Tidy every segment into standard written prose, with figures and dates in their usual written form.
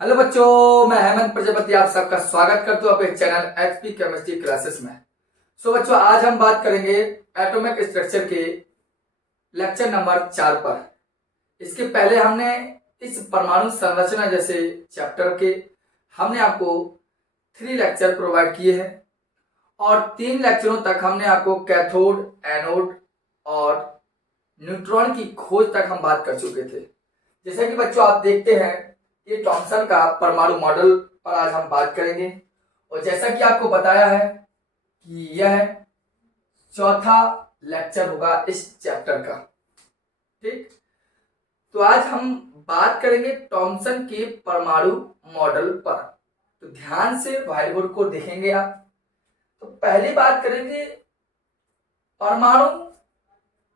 Hello बच्चों, मैं हेमंत प्रजापति आप सबका स्वागत करता हूँ अपने चैनल एचपी केमिस्ट्री क्लासेस में। बच्चों, आज हम बात करेंगे एटॉमिक स्ट्रक्चर के लेक्चर नंबर 4 पर। इसके पहले हमने इस परमाणु संरचना जैसे चैप्टर के हमने आपको 3 लेक्चर प्रोवाइड किए हैं और 3 लेक्चरों तक हमने आपको कैथोड, एनोड और न्यूट्रॉन की खोज तक हम बात कर चुके थे। जैसे कि बच्चों आप देखते हैं, ये थॉमसन का परमाणु मॉडल पर आज हम बात करेंगे और जैसा कि आपको बताया है कि यह चौथा लेक्चर होगा इस चैप्टर का। ठीक, तो आज हम बात करेंगे थॉमसन के परमाणु मॉडल पर। तो ध्यान से व्हाइट बोर्ड को देखेंगे आप। तो पहली बात करेंगे परमाणु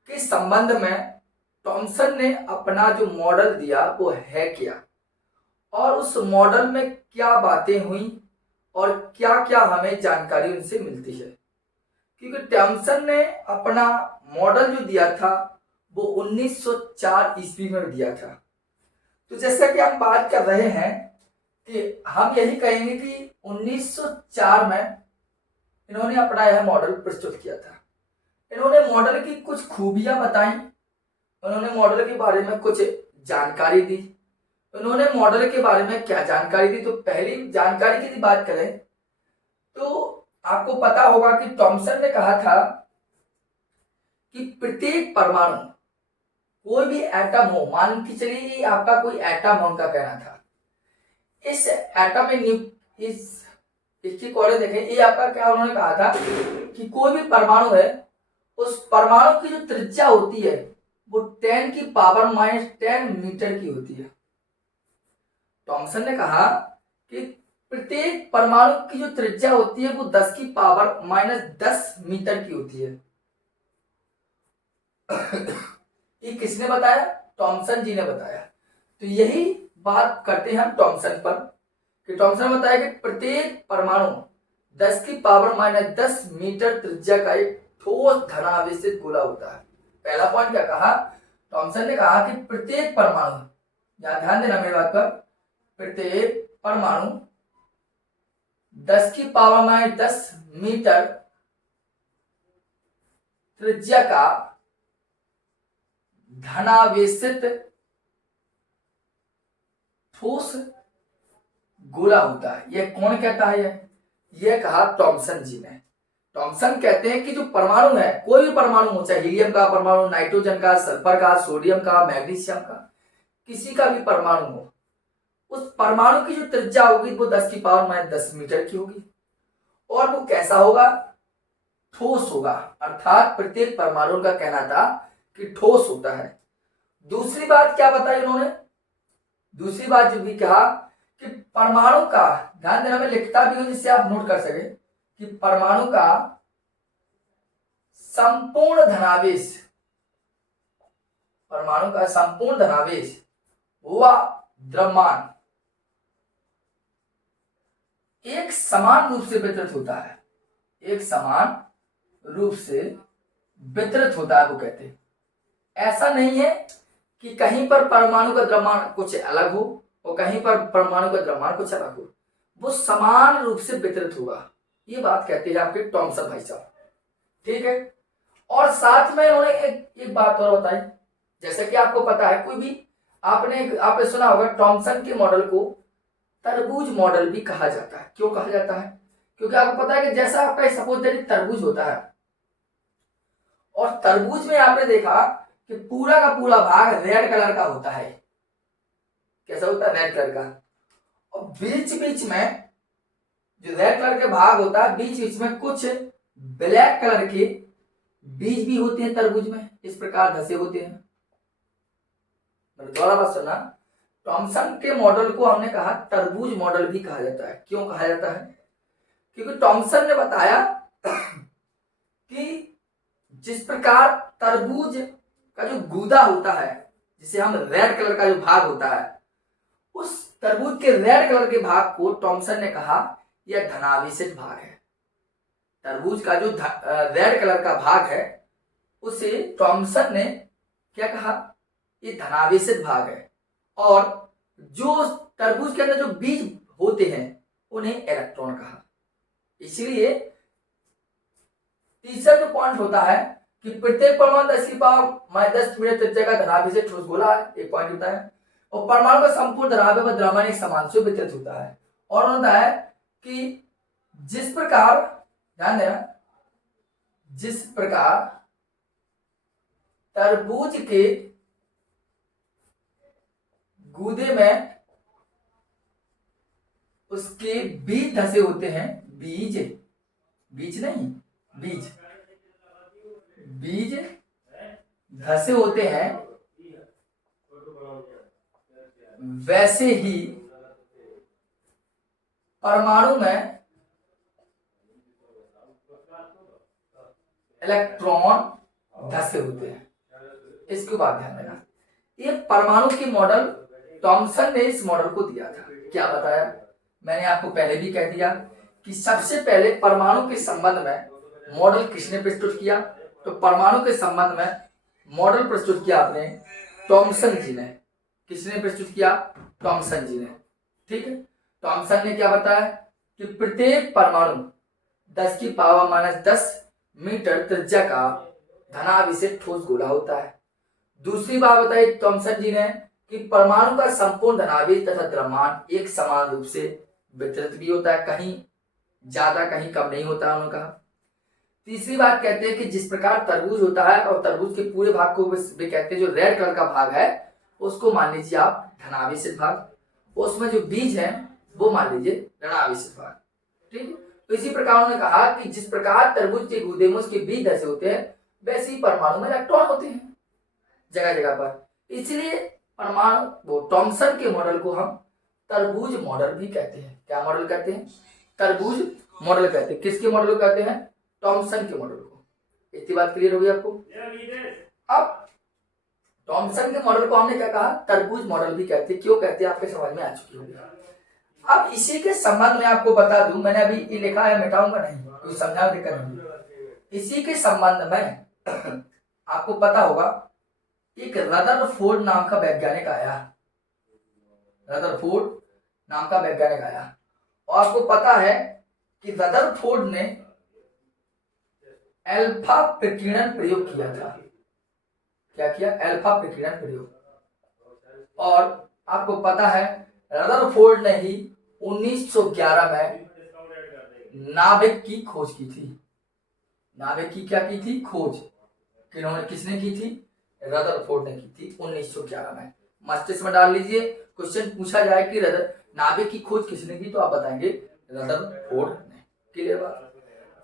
के संबंध में थॉमसन ने अपना जो मॉडल दिया वो है क्या, और उस मॉडल में क्या बातें हुई और क्या क्या हमें जानकारी उनसे मिलती है। क्योंकि थॉमसन ने अपना मॉडल जो दिया था वो 1904 ईस्वी में दिया था। तो जैसा कि हम बात कर रहे हैं कि हम यही कहेंगे कि 1904 में इन्होंने अपना यह मॉडल प्रस्तुत किया था। इन्होंने मॉडल की कुछ खूबियां बताई, उन्होंने मॉडल के बारे में कुछ जानकारी दी। उन्होंने मॉडल के बारे में क्या जानकारी दी, तो पहली जानकारी की बात करें तो आपको पता होगा कि थॉमसन ने कहा था कि प्रत्येक परमाणु, कोई भी एटम हो, मान के चलिए आपका कोई एटम हो, उनका कहना था इस एटम में इसकी कॉलेज देखें, ये आपका क्या उन्होंने कहा था कि कोई भी परमाणु है, उस परमाणु की जो त्रिज्या होती है वो 10 की पावर -10 मीटर की होती है। थॉमसन ने कहा कि प्रत्येक परमाणु की जो त्रिज्या होती है वो 10 की पावर -10 मीटर की होती है। ये किसने बताया? थॉमसन जी ने बताया। तो यही बात करते हैं हम थॉमसन पर कि थॉमसन बताया कि प्रत्येक परमाणु 10 की पावर -10 मीटर त्रिज्या का एक ठोस धनावेशित गोला होता है। पहला पॉइंट क्या कहा? थॉमसन ने कहा कि प्रत्येक परमाणु, यहां ध्यान देना मेरी बात पर, प्रत्येक परमाणु 10 की पावर -10 मीटर त्रिज्या का धनावेशित ठोस गोला होता है। यह कौन कहता है? यह कहा थॉमसन जी ने। थॉमसन कहते हैं कि जो परमाणु है, कोई भी परमाणु हो, चाहे हीलियम का परमाणु, नाइट्रोजन का, सल्फर का, सोडियम का, मैग्नीशियम का, किसी का भी परमाणु हो, उस परमाणु की जो त्रिज्या होगी वो 10 की पावर -10 मीटर की होगी और वो कैसा होगा? ठोस होगा। अर्थात प्रत्येक परमाणु का कहना था कि ठोस होता है। दूसरी बात क्या बताई उन्होंने? दूसरी बात जो भी कहा कि परमाणु का, ध्यान देना मैं लिखता भी हूं जिससे आप नोट कर सके, कि परमाणु का संपूर्ण धनावेश, परमाणु का संपूर्ण धनावेश व द्रव्यमान एक समान रूप से वितरित होता है। एक समान रूप से वितरित होता है, वो कहते हैं। ऐसा नहीं है कि कहीं पर परमाणु का द्रव्यमान कुछ अलग हो और कहीं पर परमाणु का द्रव्यमान कुछ अलग हो, वो समान रूप से वितरित होगा। ये बात कहते हैं आपके थॉमसन भाई साहब। ठीक है, और साथ में उन्होंने एक बात और बताई। जैसे कि आपको पता है, कोई भी आपने सुना होगा, थॉमसन के मॉडल को तरबूज मॉडल भी कहा जाता है। क्यों कहा जाता है? क्योंकि आपको पता है कि जैसा आपका सपोज दैट तरबूज होता है, और तरबूज में आपने देखा कि पूरा का पूरा भाग रेड कलर का होता है। कैसा होता है? रेड कलर का। और बीच बीच में जो रेड कलर के भाग होता है, बीच बीच में कुछ ब्लैक कलर के बीज भी होते हैं तरबूज में, इस प्रकार धसे होते हैं। दोबारा बात सुनना, थॉमसन के मॉडल को हमने कहा तरबूज मॉडल भी कहा जाता है। क्यों कहा जाता है? क्योंकि थॉमसन ने बताया कि जिस प्रकार तरबूज का जो गूदा होता है, जिसे हम रेड कलर का जो भाग होता है, उस तरबूज के रेड कलर के भाग को थॉमसन ने कहा यह धनावेशित भाग है। तरबूज का जो रेड कलर का भाग है उसे थॉमसन ने क्या कहा? ये धनावेशित भाग है। और जो तरबूज के अंदर जो बीज होते हैं उन्हें इलेक्ट्रॉन कहा। इसलिए तीसरा जो पॉइंट होता है कि प्रत्येक परमाणु 10 मीटर त्रिज्या का धनावेश से ठोस गोला है, एक पॉइंट होता है। और परमाणु का संपूर्ण द्रव्य व द्रव्यमान एक समान से वितरित होता है। और होता है कि जिस प्रकार, ध्यान देना, जिस प्रकार तरबूज के गूदे में उसके बीज धसे होते हैं, बीज नहीं, बीज धसे होते हैं, वैसे ही परमाणु में इलेक्ट्रॉन धसे होते हैं। इसके बाद ध्यान देना, ये परमाणु की मॉडल थॉमसन ने इस मॉडल को दिया था। क्या बताया मैंने आपको पहले भी कह दिया कि सबसे पहले परमाणु के संबंध में मॉडल किसने प्रस्तुत किया? तो परमाणु के संबंध में मॉडल प्रस्तुत किया आपने थॉमसन जी ने। किसने प्रस्तुत किया? थॉमसन जी ने। ठीक है, थॉमसन ने क्या बताया कि प्रत्येक परमाणु 10⁻⁻10 मीटर त्रिज्या का धनावेशित ठोस गोला होता है। दूसरी बात बताई थॉमसन जी ने कि परमाणु का संपूर्ण धनावेश तथा द्रव्यमान एक समान रूप से वितरित भी होता है, कहीं ज्यादा कहीं कम नहीं होता उन्होंने कहा। तीसरी बात कहते हैं कि जिस प्रकार तरबूज होता है और तरबूज के पूरे भाग को भी कहते हैं, जो रेड कलर का भाग है उसको मान लीजिए आप धनावेशित भाग, उसमें जो बीज है वो मान लीजिए ऋणावेशित भाग। ठीक है, तो इसी प्रकार उन्होंने कहा कि जिस प्रकार तरबूज के गूदे में उसके बीज धसे होते हैं, वैसे ही परमाणु में इलेक्ट्रॉन होते हैं जगह जगह पर। इसलिए परमाणु वो थॉमसन के मॉडल को हम तरबूज मॉडल भी कहते हैं। क्या मॉडल कहते हैं? तरबूज मॉडल कहते हैं। किसके मॉडल को कहते हैं? थॉमसन के मॉडल को। इतनी बात क्लियर होगी आपको? अब थॉमसन के मॉडल को हमने क्या कहा? तरबूज मॉडल भी कहते हैं। क्यों कहते हैं आपके समझ में आ चुकी होगी। अब इसी के संबंध में आपको बता दूं, मैंने अभी ये लिखा है, मिटाऊंगा नहीं, कोई समझा दिक्कत नहीं। इसी के संबंध में आपको पता होगा एक रदरफोर्ड नाम का वैज्ञानिक आया, रदरफोर्ड नाम का वैज्ञानिक आया। और आपको पता है कि रदरफोर्ड ने अल्फा प्रकीर्णन प्रयोग किया था। क्या किया? अल्फा प्रकीर्णन प्रयोग। और आपको पता है रदरफोर्ड ने ही 1911 में नाभिक की खोज की थी। नाभिक की क्या की थी? खोज। किसने की थी? रदरफोर्ड ने की थी 1911 में। मस्तिष्क में डाल लीजिए, क्वेश्चन पूछा जाए कि नाभिक की खोज किसने की, तो आप बताएंगे रदरफोर्ड ने। क्लियर बात?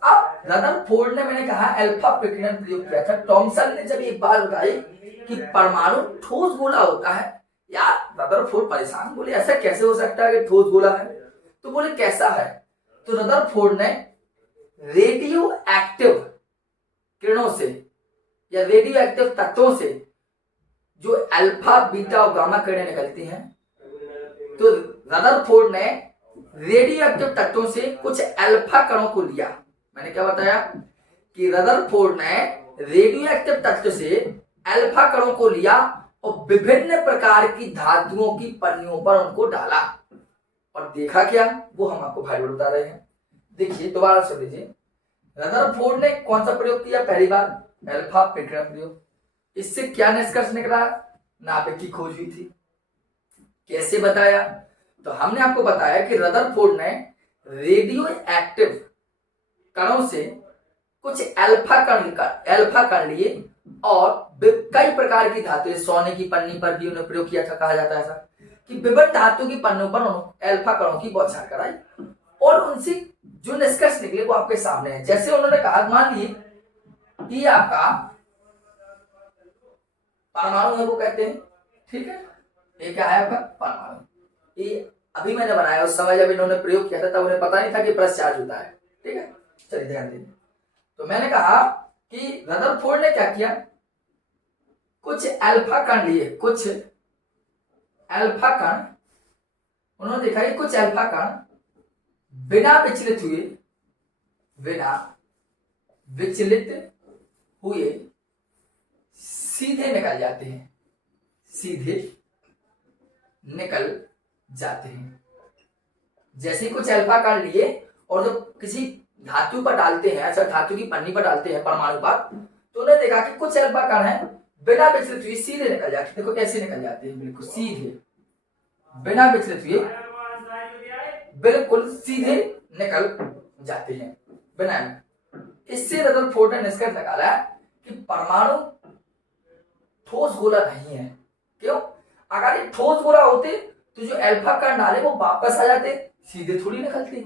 अब रदरफोर्ड ने, मैंने कहा, अल्फा प्रकीर्णन प्रयोग किया था। थॉमसन ने जब एक बात बताई कि परमाणु ठोस गोला होता है, यार रदरफोर्ड परेशान, बोले ऐसा कैसे हो सकता है कि ठोस गोला है? तो बोले कैसा है? तो रदरफोर्ड ने रेडियो एक्टिव किरणों से या रेडियो एक्टिव तत्वों से जो अल्फा बीटा और गामा किरणें निकलती हैं, तो रदरफोर्ड ने रेडियो एक्टिव तत्वों से कुछ अल्फा कणों को लिया। मैंने क्या बताया कि रदरफोर्ड ने रेडियो एक्टिव तत्व से अल्फा कणों को लिया और विभिन्न प्रकार की धातुओं की पन्नियों पर उनको डाला और देखा क्या, वो हम आपको भाई बता रहे हैं। देखिए दोबारा सुन लीजिए, रदरफोर्ड ने कौन सा प्रयोग किया? पहली बार अल्फा प्रकीर्णन प्रयोग। इससे क्या निष्कर्ष निकला? नाभिक की खोज हुई थी। कैसे बताया? तो हमने आपको बताया कि रदरफोर्ड ने रेडियो एक्टिव कणों से कुछ अल्फा कण लिए और कई प्रकार की धातु, सोने की पन्नी पर भी उन्हें प्रयोग किया था। कहा जाता है ऐसा कि विभिन्न धातु की पन्नों पर उन्होंने अल्फा कणों की बौछार कराई और उनसे जो निष्कर्ष निकले वो आपके सामने है। जैसे उन्होंने कहा, मान लीजिए ये आपका परमाणु है, वो कहते हैं, ठीक है, ये क्या है आपका परमाणु। ये अभी मैंने बनाया, उस समय जब इन्होंने प्रयोग किया था तब उन्हें पता नहीं था कि प्लस चार्ज होता है। ठीक है, चलिए ध्यान दीजिए। तो मैंने कहा कि रदरफोर्ड ने क्या किया, कुछ अल्फा कण लिए, कुछ अल्फा कण उन्होंने देखा कि कुछ अल्फा कण बिना विचलित हुए सीधे निकल जाते हैं, सीधे निकल जाते हैं। जैसे कुछ अल्फा कण लिए और जो किसी धातु पर डालते हैं, अच्छा धातु की पन्नी पर डालते हैं परमाणु पर, तो उन्हें देखा कि कुछ अल्फा कण है बिना विचलित हुए सीधे निकल जाते हैं। देखो कैसे निकल जाते हैं, बिल्कुल सीधे, बिना विचलित हुए बिल्कुल सीधे निकल जाते हैं बिना। इससे रदरफोर्ड ने निष्कर्ष निकाला कि परमाणु ठोस गोला नहीं है। क्यों? अगर ये ठोस गोला होते तो जो अल्फा कण डाले वो वापस आ जाते, सीधे थोड़ी निकलते।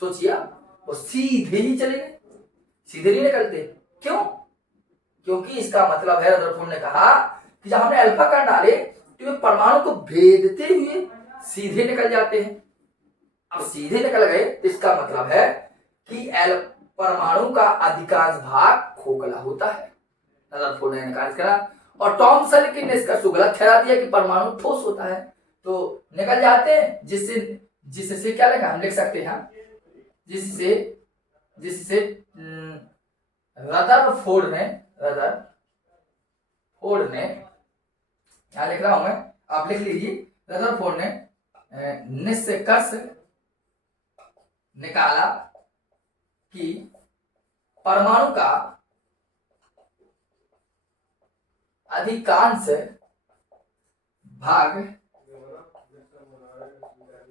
सोचिए वो सीधे ही चले गए, सीधे नहीं निकलते। क्यों? क्योंकि इसका मतलब है, रदरफोर्ड ने कहा कि जब हमने अल्फा कण डाले तो ये परमाणु को भेदते हुए सीधे निकल जाते हैं। अब सीधे निकल गए तो इसका मतलब है कि परमाणु का अधिकांश भाग खोखला होता है। रदरफोर्ड ने निष्कर्ष करा और थॉमसन के निष्कर्ष को गलत ठहरा दिया कि परमाणु ठोस होता है तो निकल जाते हैं। जिससे क्या लिखा, हम लिख सकते हैं जिससे रदरफोर्ड ने क्या लिख रहा हूं मैं, आप लिख लीजिए। रदरफोर्ड ने निष्कर्ष निकाला कि परमाणु का अधिकांश भाग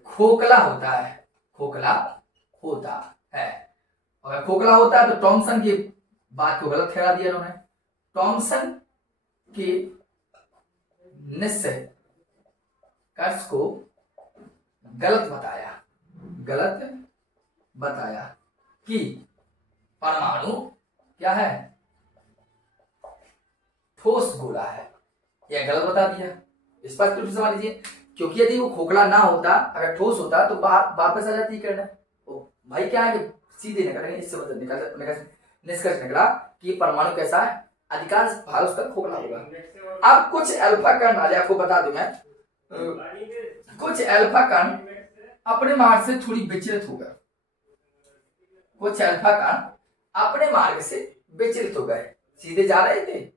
खोखला होता है, खोखला होता है। अगर खोखला होता है तो थॉमसन की बात को गलत ठहरा दिया उन्होंने। थॉमसन के निष्कर्ष को गलत बताया कि परमाणु क्या है, ठोस गोला है। यह गलत बता दिया, स्पष्ट रूप से समझ लीजिए। क्योंकि यदि वो खोखला ना होता, अगर ठोस होता तो वापस आ जाती करना। ओ भाई क्या है कि सीधे निकलेंगे, इससे निष्कर्ष निकला कि परमाणु कैसा है, अधिकांश भाग उसका खोखला होगा। अब कुछ अल्फा कण डाले, आपको बता दूं मैं, कुछ अल्फा कण अपने मार्ग से थोड़ी विचलित हो गए। कुछ अल्फा कण अपने मार्ग से विचलित हो गए, सीधे जा रहे थे,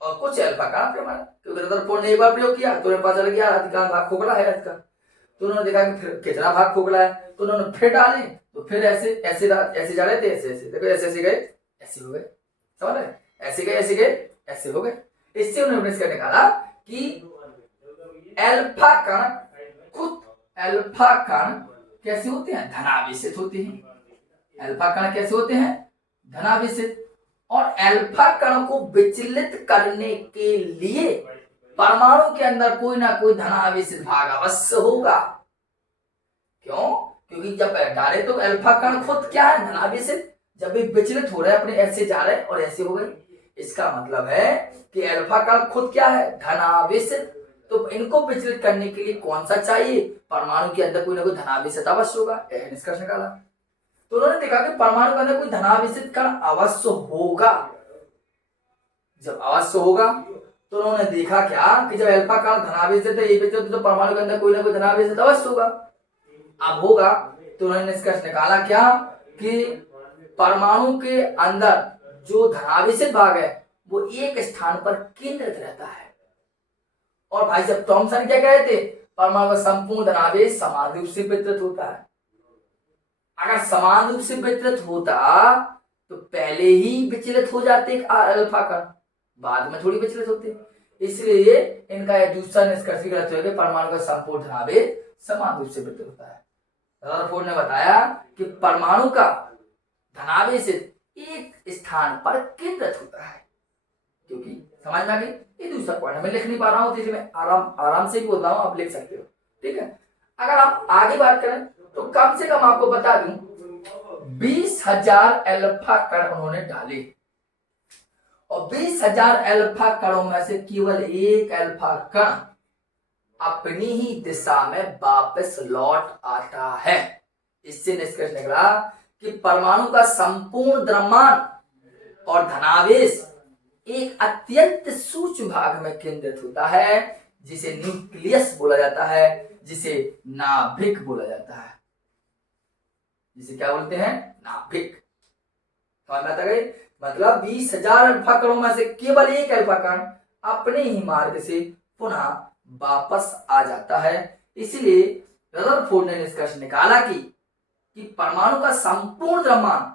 और कुछ अल्फा कण अपने मार्ग, क्योंकि रदरफोर्ड ने एक बार प्रयोग किया तो उन्हें पता चल गया अधिकांश भाग खोखला है इसका। तो उन्होंने देखा कि फिर कितना भाग खोखला है, तो उन्होंने फिर डाले, तो फिर ऐसे जा रहे थे, ऐसे देखो, ऐसे गए, ऐसे हो गए, समझ रहे, ऐसे गए, ऐसे हो गए। इससे उन्होंने निष्कर्ष निकाला कि अल्फा कण कैसे होते हैं, धनावेशित होते हैं। अल्फा कण कैसे होते हैं, धनावेशित। और अल्फा कण को विचलित करने के लिए परमाणु के अंदर कोई ना कोई धनावेशित भाग अवश्य होगा। क्यों? क्योंकि जब डाले तो अल्फा कण खुद क्या है, धनावेशित। जब भी विचलित हो रहे अपने, ऐसे जा रहे और ऐसे हो गए, इसका मतलब है कि अल्फा कण खुद क्या है, धनावेशित। तो इनको विचलित करने के लिए कौन सा चाहिए, परमाणु के अंदर कोई ना कोई धनावेशित अवश्य होगा। यह निष्कर्ष निकाला। तो उन्होंने देखा कि परमाणु के अंदर कोई धनावेशित कण अवश्य होगा। जब अवश्य होगा तो उन्होंने देखा क्या कि जब अल्फा कण धनावेशित है, ये तो परमाणु के अंदर कोई ना कोई धनावेशित अवश्य होगा। अब होगा तो उन्होंने निष्कर्ष निकाला क्या कि परमाणु के अंदर जो धनावेशित भाग है वो एक स्थान पर केंद्रित रहता है। और भाई साहब थॉमसन क्या कह रहे थे, परमाणु का संपूर्ण धनावेश समान रूप से वितरित होता है। अगर समान रूप से वितरित होता तो पहले ही विचलित हो जाते अल्फा कण, बाद में थोड़ी विचलित होते। इसलिए इनका यह दूसरा निष्कर्ष गलत है कि परमाणु का संपूर्ण धनावेश समान रूप से वितरित होता है। रदरफोर्ड ने बताया कि परमाणु का धनावेश एक स्थान पर केंद्रित होता है। क्योंकि समझ में आ गई, ये दूसरा पॉइंट मैं लिख नहीं पा रहा हूं, तो इसलिए मैं आराम से ही बोल रहा हूं, आप लिख सकते हो, ठीक है। अगर आप आगे बात करें तो कम से कम आपको बता दूं 20,000 अल्फा कण उन्होंने डाले, और 20,000 अल्फा कणों में से केवल एक अल्फा कण अपनी ही दिशा में वापस लौट आता है। इससे निष्कर्ष निकला कि परमाणु का संपूर्ण द्रव्यमान और धनावेश एक अत्यंत सूक्ष्म भाग में केंद्रित होता है, जिसे न्यूक्लियस बोला जाता है, जिसे नाभिक बोला जाता है। जिसे क्या बोलते हैं, नाभिक। समझ में आता गई? मतलब 20,000 अल्फा कणों में से केवल एक अल्फा कण अपने ही मार्ग से पुनः वापस आ जाता है। इसलिए रदरफोर्ड ने निष्कर्ष निकाला कि परमाणु का संपूर्ण द्रव्यमान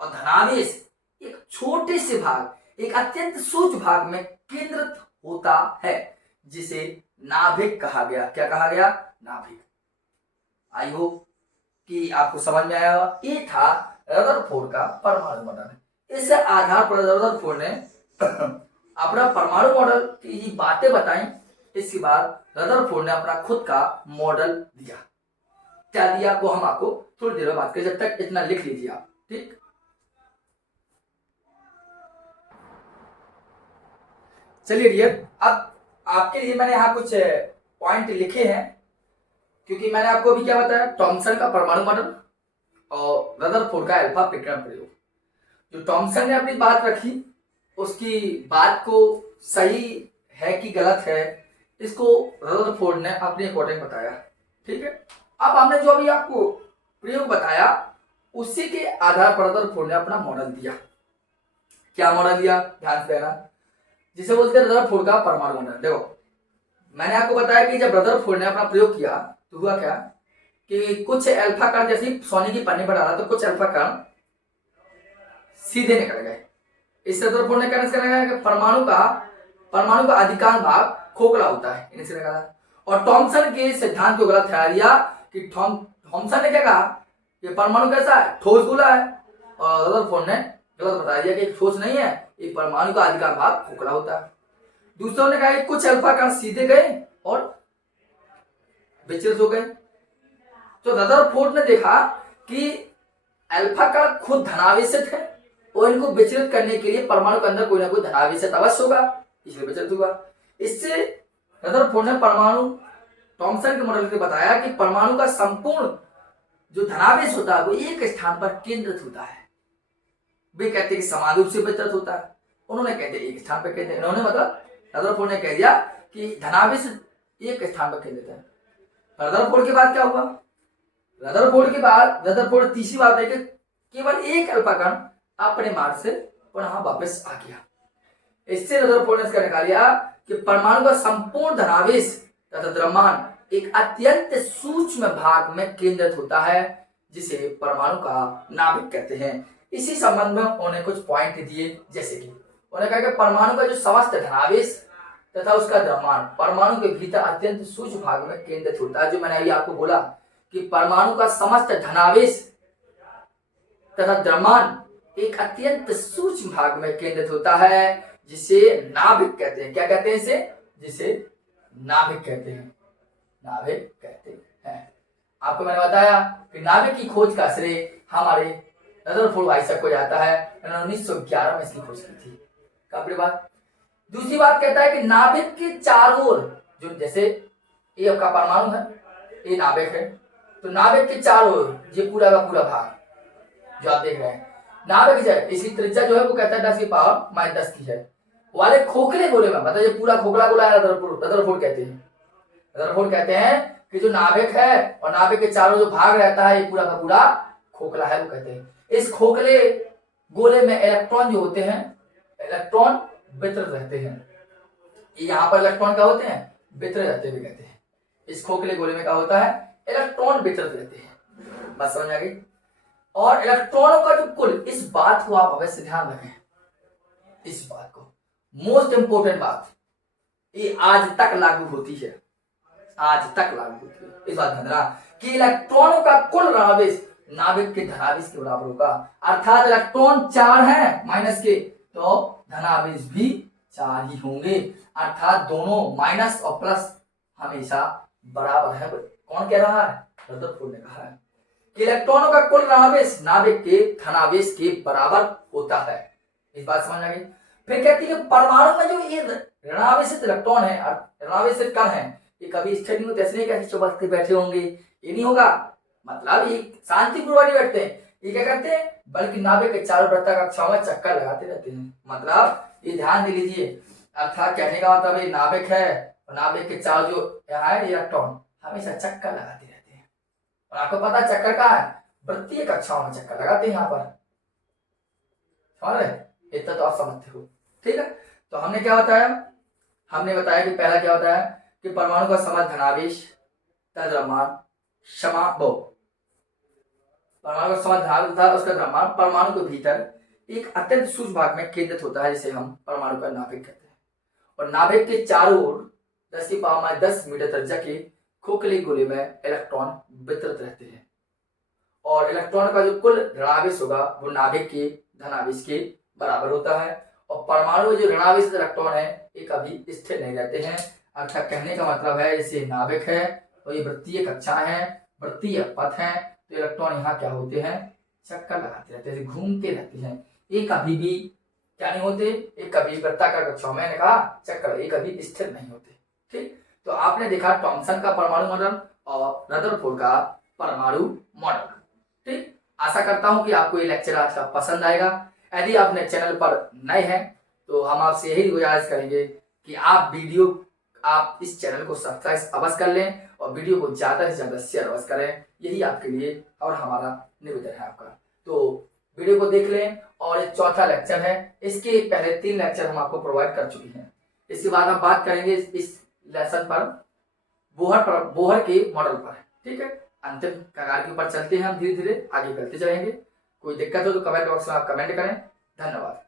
और धनावेश एक छोटे से भाग, एक अत्यंत सूक्ष्म भाग में केंद्रित होता है, जिसे नाभिक कहा गया। क्या कहा गया? नाभिक। आई होप कि आपको समझ में आया होगा। ये था रदरफोर्ड का परमाणु मॉडल। इस आधार पर रदरफोर्ड ने अपना परमाणु मॉडल की बातें बताई। इसके बाद रदरफोर्ड ने अपना खुद का मॉडल दिया। क्या दिया वो हम आपको थोड़ी देर में बात करें, जब तक इतना लिख लीजिए आप। ठीक, चलिए डियर, अब आपके लिए मैंने यहाँ कुछ पॉइंट लिखे हैं, क्योंकि मैंने आपको अभी क्या बताया, थॉमसन का परमाणु मॉडल और रदरफोर्ड का अल्फा विकिरण प्रयोग। जो थॉमसन ने अपनी बात रखी, उसकी बात को सही है कि गलत है, इसको रदरफोर्ड ने अपने अकॉर्डिंग बताया। ठीक है, अब हमने जो अभी आपको प्रयोग बताया, उसी के आधार पर रदरफोर्ड ने अपना मॉडल दिया। क्या मॉडल दिया? ध्यान से देना, जिसे बोलते हैं रदरफोर्ड का परमाणु मॉडल। देखो, मैंने आपको बताया कि जब रदरफोर्ड ने अपना प्रयोग किया तो हुआ क्या कि कुछ अल्फा कण, जैसे सोने की पन्नी पर डाला तो कुछ अल्फा कण सीधे निकल गए। इस रदरफोर्ड ने क्या निकाला कि परमाणु का अधिकांश भाग खोखला होता है, इनसे निकाला। और थॉमसन के सिद्धांत को गलत ठहरा दिया कि थॉमसन ने क्या कहा कि परमाणु कैसा है? ठोस गोला है। और रदरफोर्ड ने गलत बता दिया कि ठोस नहीं है, ये परमाणु का अधिकांश भाग खोखला होता है। दूसरों ने कहा कि कुछ अल्फा कण सीधे गए और विचलित हो गए। तो रदरफोर्ड ने देखा कि अल्फा कण खुद धनावेशित है और इनको विचलित करने के लिए परमाणु के अंदर कोई ना कोई धनावेशित अवश्य होगा, इसलिए विचलित हुआ। इससे रदरफोर्ड ने परमाणु थॉमसन के मॉडल के बताया कि परमाणु का संपूर्ण जो धनावेश होता है वो एक स्थान पर केंद्रित होता है। वे कहते हैं कि समान रूप से वितरित होता है, उन्होंने कहते एक स्थान पर केंद्रित। इन्होंने मतलब रदरफोर्ड ने कह दिया कि धनावेश एक स्थान पर केंद्रित है। रदरफोर्ड के बाद क्या हुआ? रदरफोर्ड तीसरी बात है कि केवल एक अल्फा कण अपने मार्ग से पुनः वापस आ गया। इससे रदरफोर्ड ने इसका निकाल लिया कि परमाणु का संपूर्ण धनावेश तथा द्रव्यमान एक अत्यंत सूक्ष्म भाग में केंद्रित होता है, जिसे परमाणु का नाभिक कहते हैं। इसी संबंध में उन्होंने कुछ पॉइंट दिए, जैसे कि उन्होंने कहा कि परमाणु का जो समस्त धनावेश तथा उसका द्रव्यमान परमाणु के भीतर अत्यंत सूक्ष्म भाग में केंद्रित होता है। जो मैंने अभी आपको बोला कि परमाणु का समस्त धनावेश तथा द्रव्यमान एक अत्यंत सूक्ष्म भाग में केंद्रित होता है, जिसे नाभिक कहते हैं। क्या कहते हैं इसे? जिसे नाभिक कहते हैं। नाभिक कहते हैं। आपको मैंने बताया कि नाभिक की खोज का श्रेय हमारे रदरफोर्ड भाई साहब को जाता है। इन्होंने 1911 में इसकी खोज की थी। कपड़ी बात। दूसरी बात कहता है कि नाभिक के चारों ओर, जो जैसे ये आपका परमाणु है, ये नाभिक है, तो नाभिक के चारों ओर ये पूरा का पूरा भाग जो आप देख रहे हैं, नाभिक है, इसकी त्रिज्या जो है वो कहता है 10 की पावर -10 की है। वाले खोखले गोले में, मतलब ये पूरा खोखला गोला है, रदरफोर्ड कहते हैं। रदरफोर्ड कहते हैं कि जो नाभिक है और नाभिक के चारों जो भाग रहता है, ये पूरा का पूरा खोखला है, वो कहते हैं। इस खोखले गोले में इलेक्ट्रॉन जो होते हैं, इलेक्ट्रॉन वितरित रहते हैं। यहाँ पर इलेक्ट्रॉन क्या होते हैं? वितरित रहते हुए कहते हैं। इस खोखले गोले में क्या होता है? इलेक्ट्रॉन वितरित रहते हैं। बात समझ आ गई? और इलेक्ट्रॉनों का जो कुल, इस बात को आप अवश्य ध्यान रखें, इस बात को, मोस्ट इंपोर्टेंट बात, ये आज तक लागू होती है, आज तक लागू होती है। इस बात ध्यान रखना कि इलेक्ट्रॉनों का कुल धनावेश नाभिक के धनावेश के बराबर होगा। अर्थात इलेक्ट्रॉन 4 हैं माइनस के, तो धनावेश भी 4 ही होंगे। अर्थात दोनों माइनस और प्लस हमेशा बराबर है। कौन कह रहा है? रदरफोर्ड ने कहा है कि इलेक्ट्रॉनों का कुल धनावेश नाभिक के धनावेश के बराबर होता है। इस बात समझ आ गई? फिर कहती है परमाणु में जो ये ऋणावेशित इलेक्ट्रॉन है, ऋणावेशित कण है, ये कभी स्थिर नहीं होते, ऐसे नहीं कैसे चौबक के बैठे होंगे, ये नहीं होगा। मतलब ये शांतिपूर्वक नहीं बैठते हैं, ये क्या करते हैं? बल्कि नाभिक के चारों वृत्ताकार कक्षाओं में चक्कर लगाते रहते हैं। मतलब ये ध्यान दे लीजिए, अर्थात कहने का मतलब ये नाभिक है और नाभिक के चारों जो यहाँ है इलेक्ट्रॉन हमेशा चक्कर लगाते रहते हैं। और आपको पता है चक्कर कहाँ है? वृत्तीय कक्षाओं में चक्कर लगाते हैं यहाँ पर। समझ रहे? इतना तो आप समझते हो। ठीक है, तो हमने क्या बताया? हमने बताया कि पहला क्या होता है कि परमाणु का समस्त धनावेश तद्रव्यमान समाबो। परमाणु का समाधान था उसका द्रव्यमान परमाणु के भीतर एक अत्यंत सूक्ष्म भाग में केंद्रित होता है, जिसे हम परमाणु का नाभिक कहते हैं। और नाभिक के चारों ओर 10 मीटर त्रिज्या के खोखले गोले में इलेक्ट्रॉन वितरित रहते हैं और इलेक्ट्रॉन का जो कुल ऋणावेश होगा वो नाभिक के धनावेश के बराबर होता है। और परमाणु में जो ऋणावेश इलेक्ट्रॉन है ये कभी स्थिर नहीं रहते हैं। अर्थात कहने का मतलब है जैसे नाभिक है और ये वृत्तीय कक्षाएं हैं, वृत्तीय पथ है, तो इलेक्ट्रॉन यहाँ क्या होते हैं, चक्कर लगाते रहते हैं, घूमते रहते हैं। ये कभी भी क्या नहीं होते, ये कभी वृत्ताकार कक्षाओं में, मैंने कहा चक्कर, ये कभी स्थिर नहीं होते। ठीक, तो आपने देखा थॉमसन का परमाणु मॉडल और रदरफोर्ड का परमाणु मॉडल। ठीक, आशा करता हूं कि आपको ये लेक्चर आज का पसंद आएगा। यदि आपने चैनल पर नए हैं तो हम आपसे यही गुजारिश करेंगे कि आप इस चैनल को सब्सक्राइब अवश्य कर लें और वीडियो को ज्यादा से ज्यादा शेयर अवश्य करें। यही आपके लिए और हमारा निवेदन है आपका। तो वीडियो को देख लें और ये चौथा लेक्चर है, इसके पहले 3 लेक्चर हम आपको प्रोवाइड कर चुके हैं। इसके बाद हम बात करेंगे इस लेसन पर बोहर के मॉडल पर। ठीक है, अंतिम कगार के ऊपर चलते हैं, हम धीरे धीरे आगे बढ़ते जाएंगे। कोई दिक्कत हो तो कमेंट बॉक्स में आप कमेंट करें। धन्यवाद।